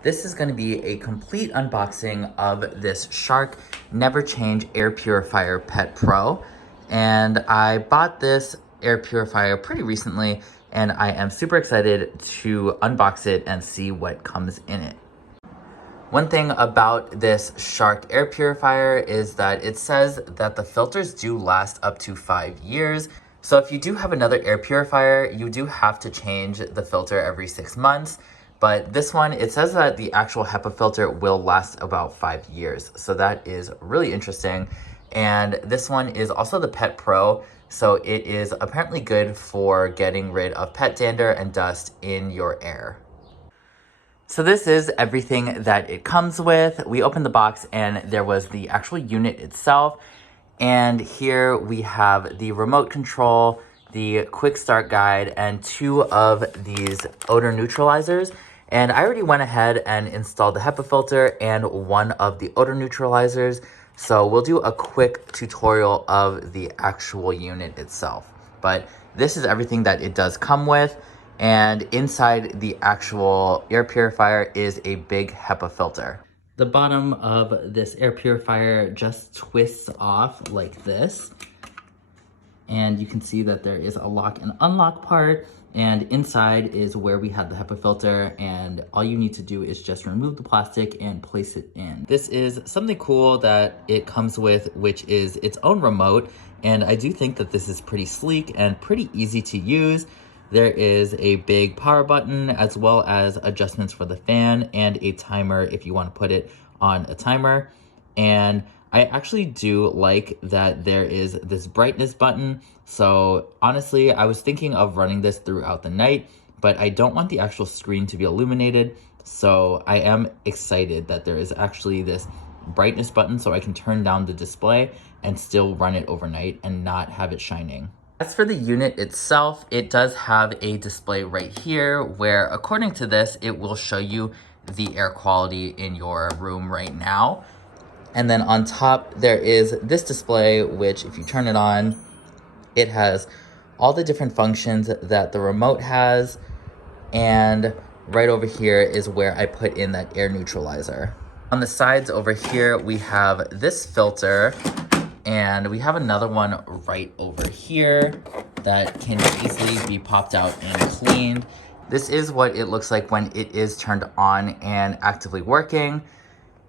This is going to be a complete unboxing of this Shark Never Change Air Purifier Pet Pro. And I bought this air purifier pretty recently, and I am super excited to unbox it and see what comes in it. One thing about this Shark air purifier is that it says that the filters do last up to 5 years. So if you do have another air purifier, you do have to change the filter every 6 months. But this one, it says that the actual HEPA filter will last about 5 years. So that is really interesting. And this one is also the Pet Pro. So it is apparently good for getting rid of pet dander and dust in your air. So this is everything that it comes with. We opened the box and there was the actual unit itself. And here we have the remote control, the quick start guide, and 2 of these odor neutralizers. And I already went ahead and installed the HEPA filter and 1 of the odor neutralizers. So we'll do a quick tutorial of the actual unit itself. But this is everything that it does come with. And inside the actual air purifier is a big HEPA filter. The bottom of this air purifier just twists off like this. And you can see that there is a lock and unlock part. And inside is where we had the HEPA filter, and all you need to do is just remove the plastic and place it in. This is something cool that it comes with, which is its own remote. And I do think that this is pretty sleek and pretty easy to use. There is a big power button as well as adjustments for the fan and a timer if you want to put it on a timer. And I actually do like that there is this brightness button. So honestly, I was thinking of running this throughout the night, but I don't want the actual screen to be illuminated. So I am excited that there is actually this brightness button so I can turn down the display and still run it overnight and not have it shining. As for the unit itself, it does have a display right here where, according to this, it will show you the air quality in your room right now. And then on top, there is this display, which if you turn it on, it has all the different functions that the remote has. And right over here is where I put in that air neutralizer. On the sides over here, we have this filter. And we have another one right over here that can easily be popped out and cleaned. This is what it looks like when it is turned on and actively working.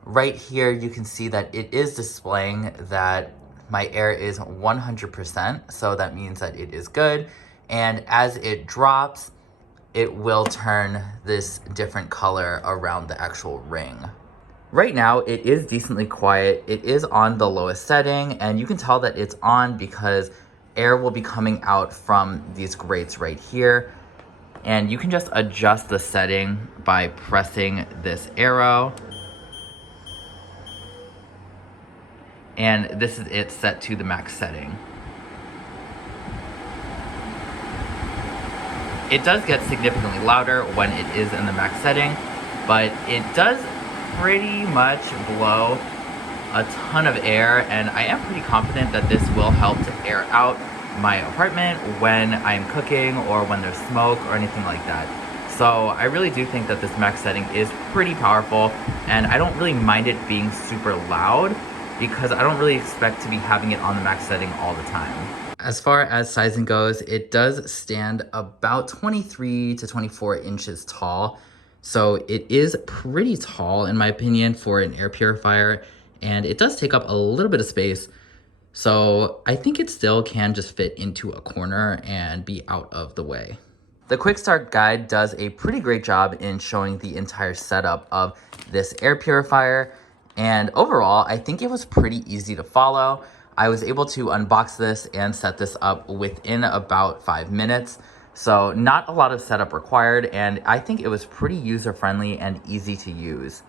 Right here, you can see that it is displaying that my air is 100%. So that means that it is good. And as it drops, it will turn this different color around the actual ring. Right now, it is decently quiet. It is on the lowest setting, and you can tell that it's on because air will be coming out from these grates right here. And you can just adjust the setting by pressing this arrow. And this is it set to the max setting. It does get significantly louder when it is in the max setting, but it does pretty much blow a ton of air, and I am pretty confident that this will help to air out my apartment when I'm cooking or when there's smoke or anything like that. So I really do think that this max setting is pretty powerful, and I don't really mind it being super loud because I don't really expect to be having it on the max setting all the time. As far as sizing goes, it does stand about 23 to 24 inches tall. So it is pretty tall, in my opinion, for an air purifier, and it does take up a little bit of space. So I think it still can just fit into a corner and be out of the way. The Quick Start Guide does a pretty great job in showing the entire setup of this air purifier. And overall, I think it was pretty easy to follow. I was able to unbox this and set this up within about 5 minutes. So not a lot of setup required, and I think it was pretty user-friendly and easy to use.